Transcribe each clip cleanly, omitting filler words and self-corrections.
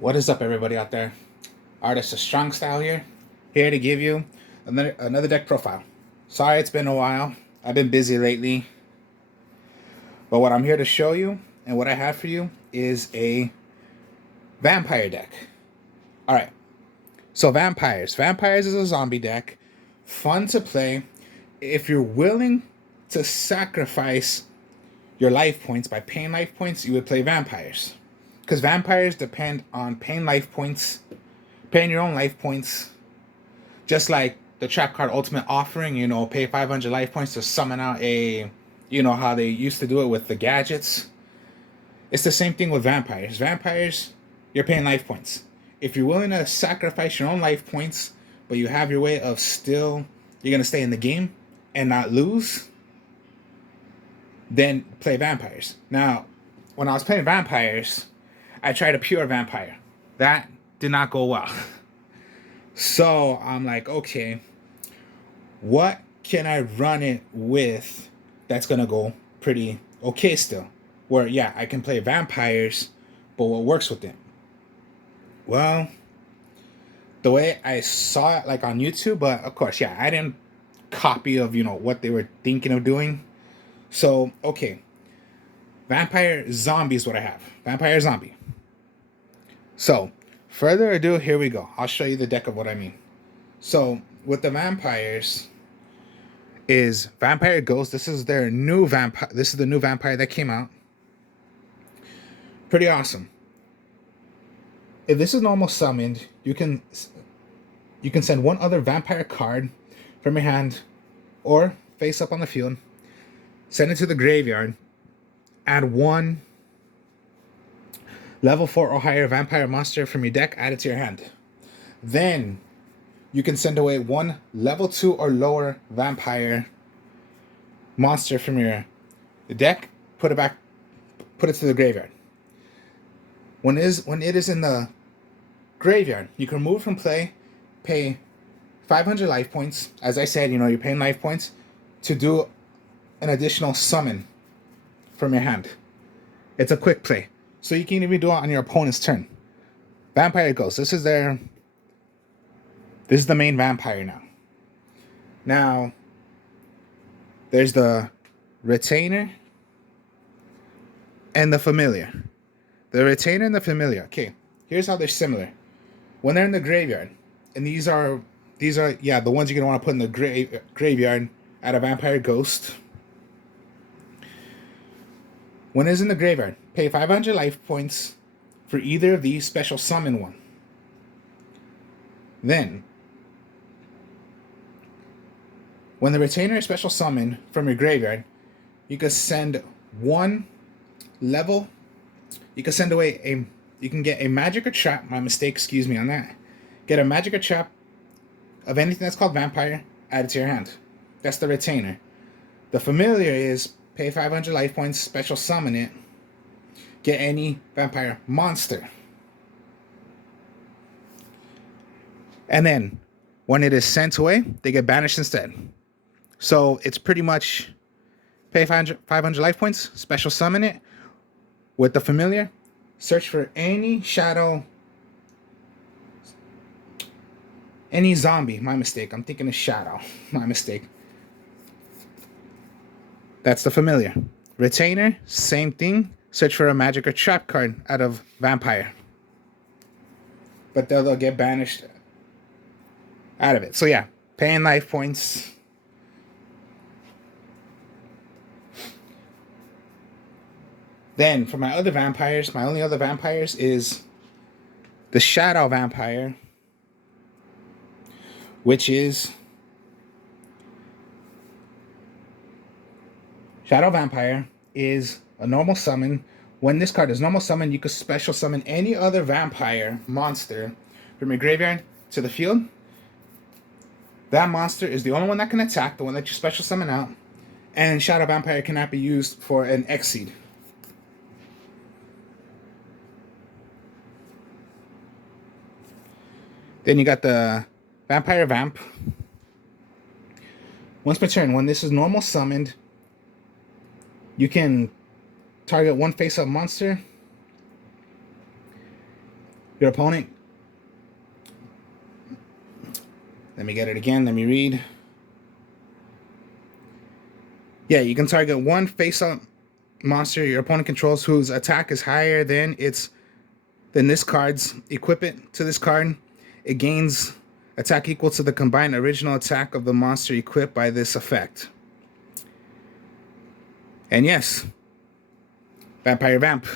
What is up, everybody out there? Artist of Strong Style here to give you another deck profile. Sorry it's been a while. I've been busy lately. But what I'm here to show you and what I have for you is a vampire deck. Alright, so vampires. Vampires is a zombie deck. Fun to play. If you're willing to sacrifice your life points by paying life points, you would play vampires. Because vampires depend on paying life points, paying your own life points, just like the trap card Ultimate Offering, pay 500 life points to summon out how they used to do it with the gadgets. It's the same thing with vampires. Vampires, you're paying life points. If you're willing to sacrifice your own life points, but you have your way of you're going to stay in the game and not lose, then play vampires. Now, when I was playing vampires, I tried a pure vampire. That did not go well. So I'm like, okay, what can I run it with that's going to go pretty okay still? Where, yeah, I can play vampires, but what works with it? Well, the way I saw it, like on YouTube, but of course, yeah, I didn't copy of, what they were thinking of doing. So, okay, vampire zombie is what I have. Vampire zombie. So, further ado, here we go. I'll show you the deck of what I mean. So, with the vampires is Vampire Ghost. This is their new vampire. This is the new vampire that came out. Pretty awesome. If this is normal summoned, you can send one other vampire card from your hand or face up on the field. Send it to the graveyard. Add one level 4 or higher vampire monster from your deck, add it to your hand. Then you can send away one level 2 or lower vampire monster from your deck, put it to the graveyard. When it is in the graveyard, you can remove from play, pay 500 life points. As I said, you're paying life points to do an additional summon from your hand. It's a quick play. So you can even do it on your opponent's turn. Vampire Ghost. This is the main vampire now. Now, there's the Retainer and the Familiar. The Retainer and the Familiar. Okay, here's how they're similar. When they're in the graveyard, and these are the ones you're gonna want to put in the graveyard at a Vampire Ghost. When it's in the graveyard, pay 500 life points for either of these special summon one. Then, when the Retainer is special summon from your graveyard, you can send one level. You can send away you can get a magic or trap. My mistake, excuse me on that. Get a magic or trap of anything that's called vampire, add it to your hand. That's the Retainer. The Familiar is pay 500 life points, special summon it, get any vampire monster. And then, when it is sent away, they get banished instead. So, it's pretty much pay 500 life points, special summon it. With the Familiar, search for any shadow, any zombie. My mistake. I'm thinking of shadow. My mistake. That's the Familiar. Retainer, same thing. Search for a magic or trap card out of vampire. But they'll get banished out of it. So yeah, paying life points. Then for my other vampires, my only other vampires is the Shadow Vampire, which is Shadow Vampire is a normal summon. When this card is normal summon, you can special summon any other vampire monster from your graveyard to the field. That monster is the only one that can attack, the one that you special summon out. And Shadow Vampire cannot be used for an Exceed. Then you got the Vampire Vamp. Once per turn, when this is normal summoned, you can target one face-up monster Your opponent, let me get it again, let me read. Yeah, you can target one face-up monster your opponent controls whose attack is higher than this card's. Equip it to this card. It gains attack equal to the combined original attack of the monster equipped by this effect. And yes, Vampire Vamp.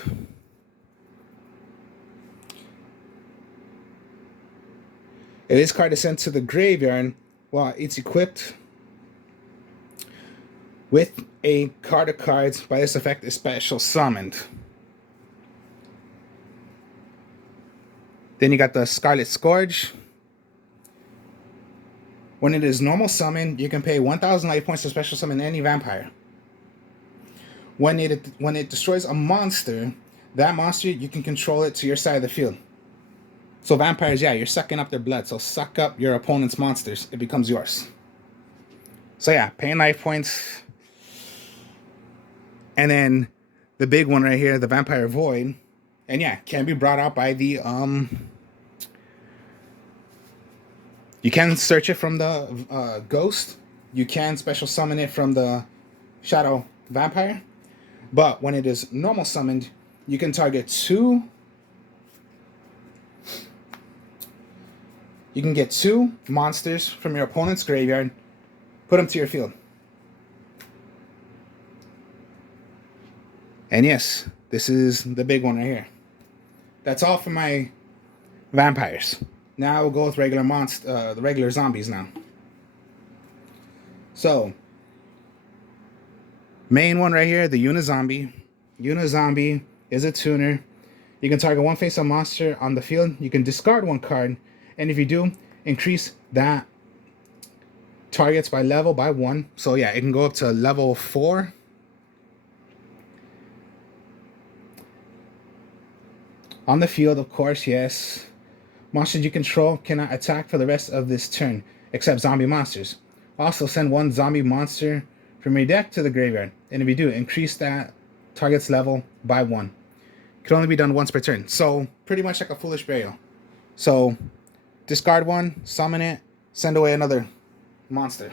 If this card is sent to the graveyard while it's equipped with a card of cards by this effect is special summoned. Then you got the Scarlet Scourge. When it is normal summon, you can pay 1,000 life points to special summon any vampire. When it destroys a monster, that monster, you can control it to your side of the field. So vampires, yeah, you're sucking up their blood. So suck up your opponent's monsters. It becomes yours. So yeah, paying life points. And then the big one right here, the Vampire Void. And yeah, can be brought out by the you can search it from the Ghost. You can special summon it from the Shadow Vampire. But when it is normal summoned, you can target two. You can get two monsters from your opponent's graveyard, put them to your field. And yes, this is the big one right here. That's all for my vampires. Now we'll go with the regular zombies now. So, main one right here, the Unizombie. Unizombie is a tuner. You can target one face-up monster on the field. You can discard one card. And if you do, increase that targets by level by 1. So yeah, it can go up to level 4. On the field, of course, yes. Monsters you control cannot attack for the rest of this turn, except zombie monsters. Also, send one zombie monster from your deck to the graveyard. And if you do, increase that target's level by 1. It can only be done once per turn. So, pretty much like a Foolish Burial. So, discard one, summon it, send away another monster.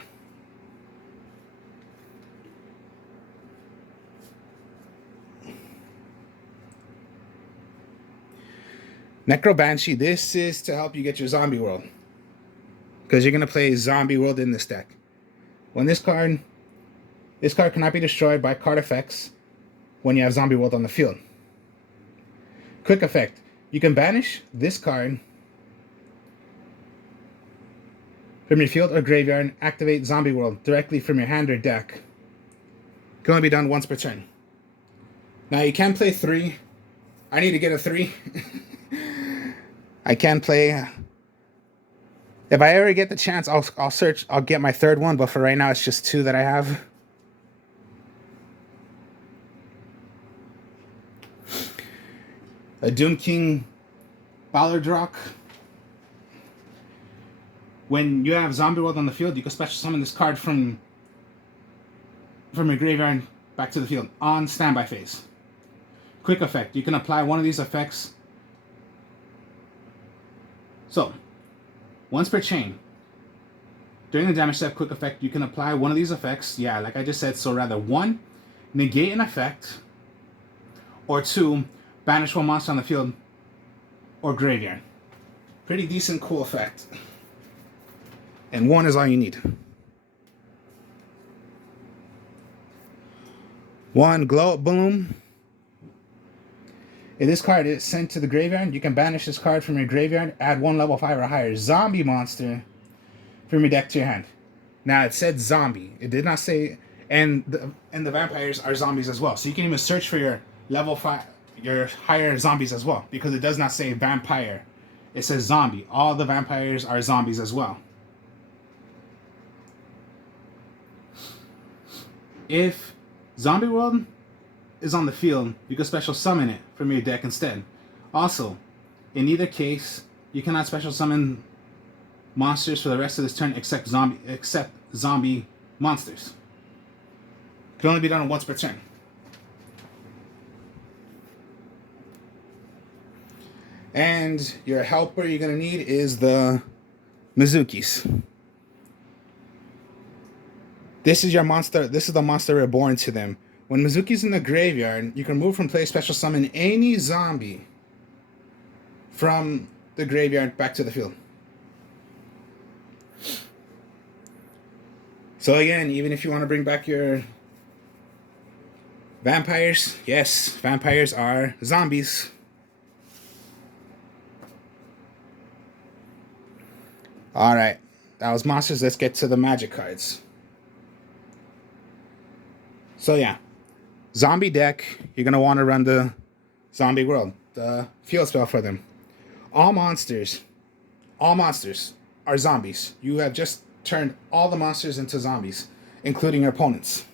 Necro Banshee, this is to help you get your Zombie World. Because you're going to play Zombie World in this deck. When this card cannot be destroyed by card effects when you have Zombie World on the field. Quick effect, you can banish this card from your field or graveyard and activate Zombie World directly from your hand or deck. It can only be done once per turn. Now you can play 3. I need to get a 3. I can play. If I ever get the chance, I'll get my 3rd one, but for right now it's just 2 that I have. A Doom King Ballardrock. When you have Zombie World on the field, you can special summon this card from your graveyard back to the field on standby phase. Quick effect, you can apply one of these effects. So, once per chain, during the damage step quick effect, you can apply one of these effects. Yeah, like I just said, so rather 1, negate an effect, or 2, banish one monster on the field or graveyard. Pretty decent, cool effect. And 1 is all you need. 1 Glow Up Boom. If this card is sent to the graveyard, you can banish this card from your graveyard, add 1 level 5 or higher zombie monster from your deck to your hand. Now it said zombie. It did not say, and the vampires are zombies as well. So you can even search for your level 5, your higher zombies as well, because it does not say vampire. It says zombie. All the vampires are zombies as well. If Zombie World is on the field, you can special summon it from your deck instead. Also, in either case, you cannot special summon monsters for the rest of this turn except zombie monsters. It can only be done once per turn. And your helper you're going to need is the Mizukis. This is your monster. This is the monster reborn to them. When Mizuki's in the graveyard, you can move from play special summon any zombie from the graveyard back to the field. So again, even if you want to bring back your vampires, yes, vampires are zombies. Alright, that was monsters. Let's get to the magic cards. So yeah, zombie deck, you're going to want to run the Zombie World, the field spell for them. All monsters are zombies. You have just turned all the monsters into zombies, including your opponents.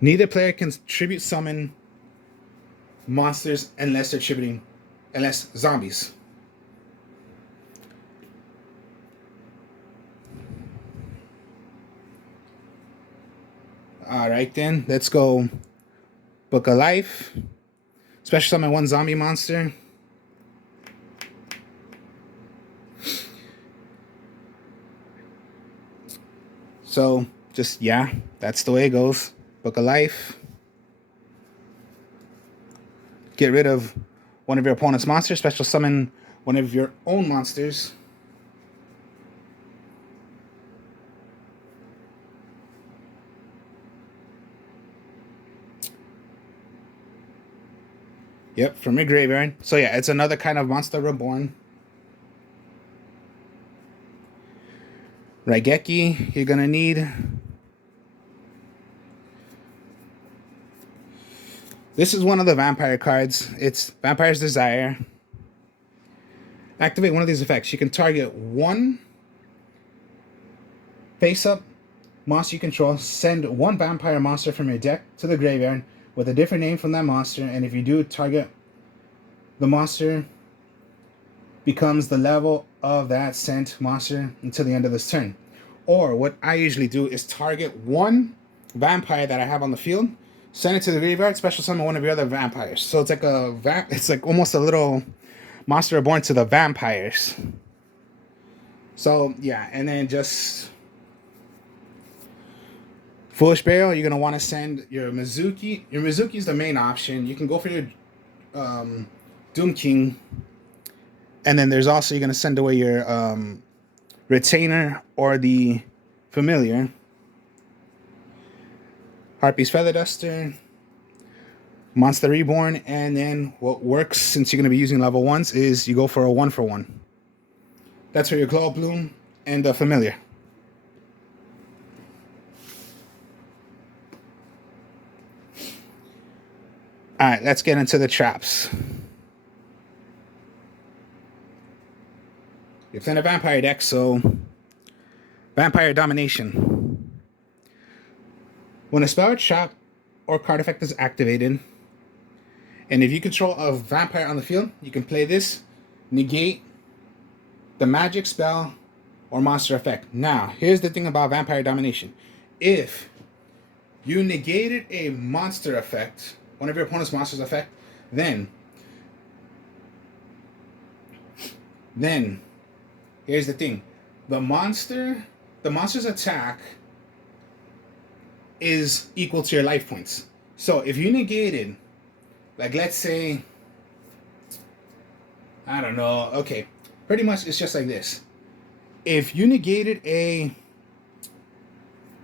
Neither player can tribute summon monsters unless zombies. Alright then, let's go Book of Life. Special summon one zombie monster. So, just, yeah, that's the way it goes. Book of Life. Get rid of one of your opponent's monsters. Special summon one of your own monsters. Yep, from your graveyard. So yeah, it's another kind of monster reborn. Raigeki, you're gonna need. This is one of the vampire cards. It's Vampire's Desire. Activate one of these effects. You can target one face-up monster you control. Send one vampire monster from your deck to the graveyard with a different name from that monster, and if you do, target the monster becomes the level of that sent monster until the end of this turn. Or what I usually do is target one vampire that I have on the field, send it to the graveyard, special summon one of your other vampires. So it's like it's like almost a little monster reborn to the vampires. So yeah, and then just Foolish Burial, you're gonna want to send your Mizuki. Your Mizuki is the main option. You can go for your Doom King, and then there's also you're gonna send away your Retainer or the Familiar. Harpy's Feather Duster, Monster Reborn, and then what works since you're gonna be using level 1s is you go for a 1-for-1. That's for your Glow Bloom and the Familiar. Alright, let's get into the traps. You're playing a vampire deck, so Vampire Domination. When a spell, trap, or card effect is activated, and if you control a vampire on the field, you can play this, negate the magic spell or monster effect. Now, here's the thing about Vampire Domination. If you negated a monster effect, one of your opponent's monster's effect, then here's the thing. The monster's attack is equal to your life points. So if you negated, like let's say, I don't know, okay, pretty much it's just like this. If you negated a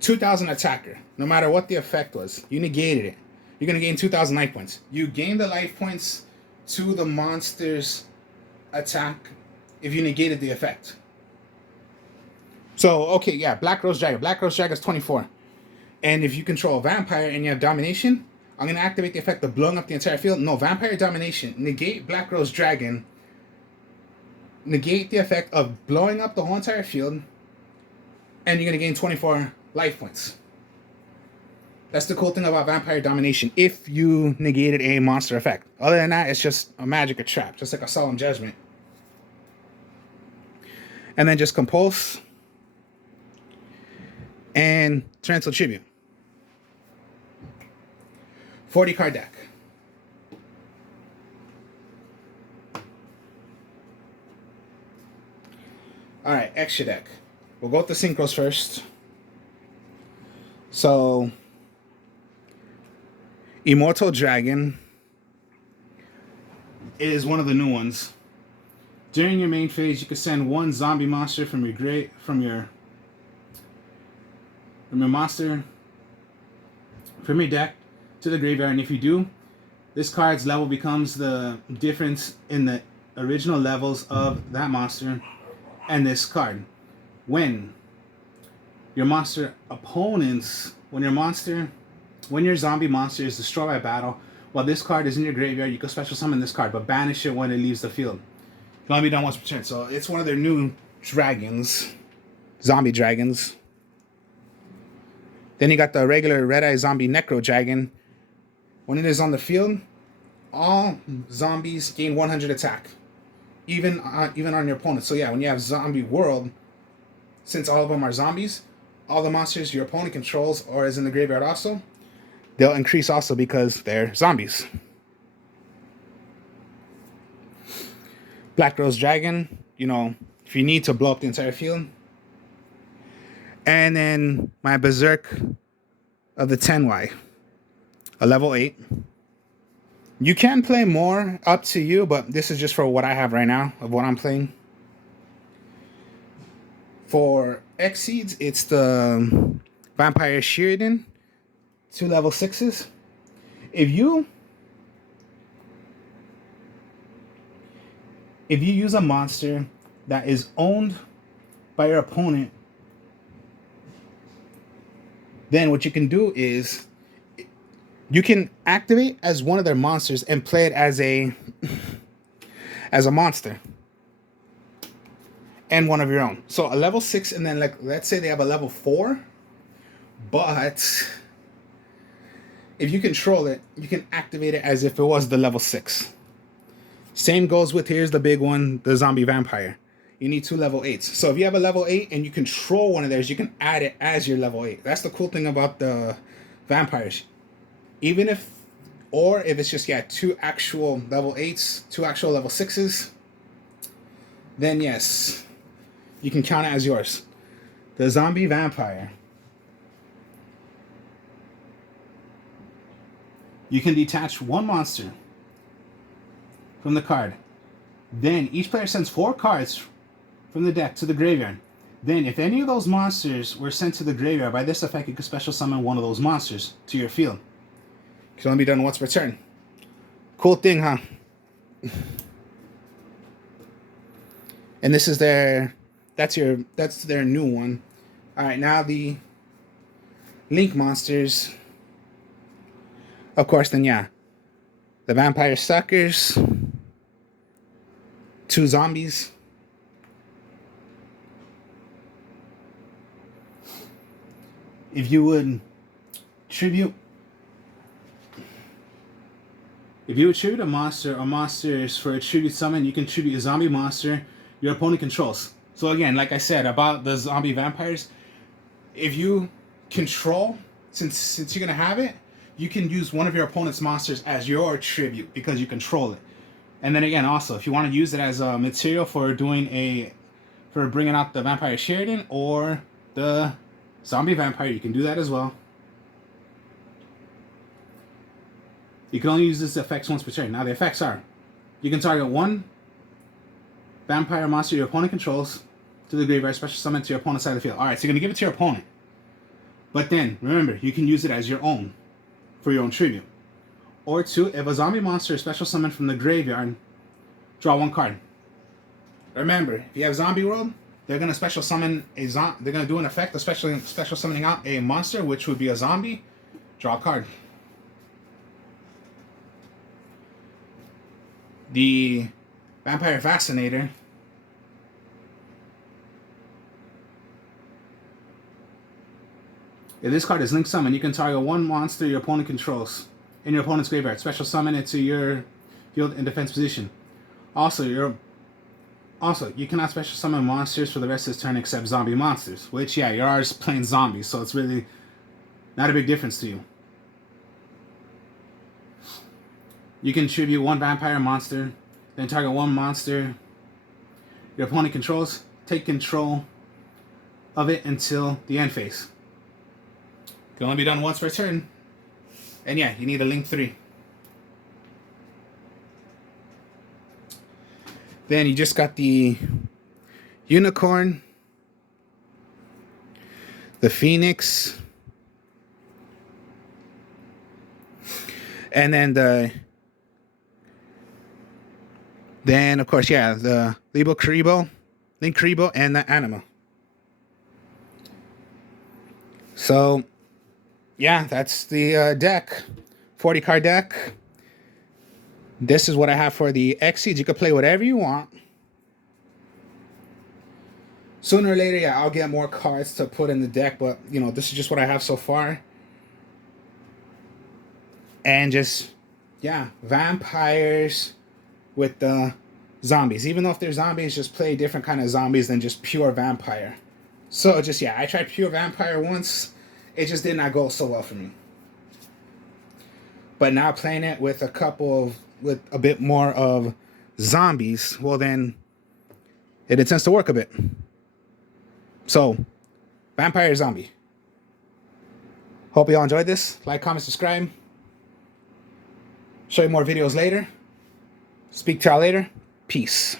2,000 attacker, no matter what the effect was, you negated it, you're going to gain 2,000 life points. You gain the life points to the monster's attack if you negated the effect. So, okay, yeah, Black Rose Dragon. Black Rose Dragon is 24. And if you control a vampire and you have domination, I'm going to activate the effect of blowing up the entire field. No, Vampire Domination. Negate Black Rose Dragon. Negate the effect of blowing up the whole entire field. And you're going to gain 24 life points. That's the cool thing about Vampire Domination, if you negated a monster effect. Other than that, it's just a magic or trap, just like a Solemn Judgment. And then just Compulse and Torrential Tribute. 40 card deck. Alright, extra deck. We'll go with the synchros first. So, Immortal Dragon is one of the new ones. During your main phase, you can send one zombie monster from your deck to the graveyard, and if you do, this card's level becomes the difference in the original levels of that monster and this card. When your zombie monster is destroyed by battle, while this card is in your graveyard, you can special summon this card, but banish it when it leaves the field. It can only be done once per turn. So it's one of their new dragons, zombie dragons. Then you got the regular Red-Eye Zombie Necro Dragon. When it is on the field, all zombies gain 100 attack, even on your opponent. So yeah, when you have Zombie World, since all of them are zombies, all the monsters your opponent controls or is in the graveyard also, they'll increase also because they're zombies. Black Rose Dragon, if you need to blow up the entire field. And then my Berserk of the 10Y, a level 8. You can play more, up to you, but this is just for what I have right now, of what I'm playing. For Exceeds, it's the Vampire Sheridan, 2 level 6s. If you use a monster that is owned by your opponent, then what you can do is you can activate as one of their monsters and play it as a monster and one of your own. So a level 6, and then let's say they have a level 4, but if you control it, you can activate it as if it was the level 6. Same goes with, here's the big one, the Zombie Vampire. You need 2 level 8s. So if you have a level 8 and you control one of theirs, you can add it as your level 8. That's the cool thing about the vampires. Even if it's just 2 actual level 8s, 2 actual level 6s, then yes, you can count it as yours. The Zombie Vampire. You can detach one monster from the card. Then each player sends 4 cards from the deck to the graveyard. Then if any of those monsters were sent to the graveyard, by this effect you can special summon one of those monsters to your field. It can only be done once per turn. Cool thing, huh? And this is that's their new one. Alright, now the Link monsters. Of course, then the Vampire Suckers, 2 zombies. If you would tribute a monster or monsters for a tribute summon, you can tribute a zombie monster your opponent controls. So again, like I said about the zombie vampires, if you control, since you're gonna have it, you can use one of your opponent's monsters as your tribute because you control it. And then again, also, if you want to use it as a material for bringing out the Vampire Sheridan or the Zombie Vampire, you can do that as well. You can only use this effects once per turn. Now the effects are, you can target one vampire monster your opponent controls to the graveyard, special summon to your opponent's side of the field. Alright, so you're going to give it to your opponent. But then, remember, you can use it as your own, for your own tribute. Or 2, if a zombie monster is special summoned from the graveyard, draw 1 card. Remember, if you have Zombie World, they're going to special summon they're going to do an effect, especially special summoning out a monster, which would be a zombie. Draw a card. The Vampire Fascinator. If this card is Link Summon, you can target one monster your opponent controls in your opponent's graveyard. Special summon it to your field in defense position. Also, you cannot special summon monsters for the rest of this turn except zombie monsters. Which, you're already playing zombies, so it's really not a big difference to you. You can tribute 1 vampire monster, then target 1 monster your opponent controls. take control of it until the end phase. Can only be done once per turn. And yeah, you need a Link 3. Then you just got the Unicorn, the Phoenix, and then of course, yeah, the Link Kuriboh, and the Anima. So yeah, that's the deck. 40 card deck. This is what I have for the Xyz. You can play whatever you want. Sooner or later, yeah, I'll get more cards to put in the deck, but you know, this is just what I have so far. And just, yeah, vampires with the zombies. Even though if they're zombies, just play different kind of zombies than just pure vampire. So just, yeah, I tried pure vampire once. It just did not go so well for me. But now playing it with with a bit more of zombies, well then, it tends to work a bit. So, vampire zombie. Hope y'all enjoyed this. Like, comment, subscribe. Show you more videos later. Speak to y'all later. Peace.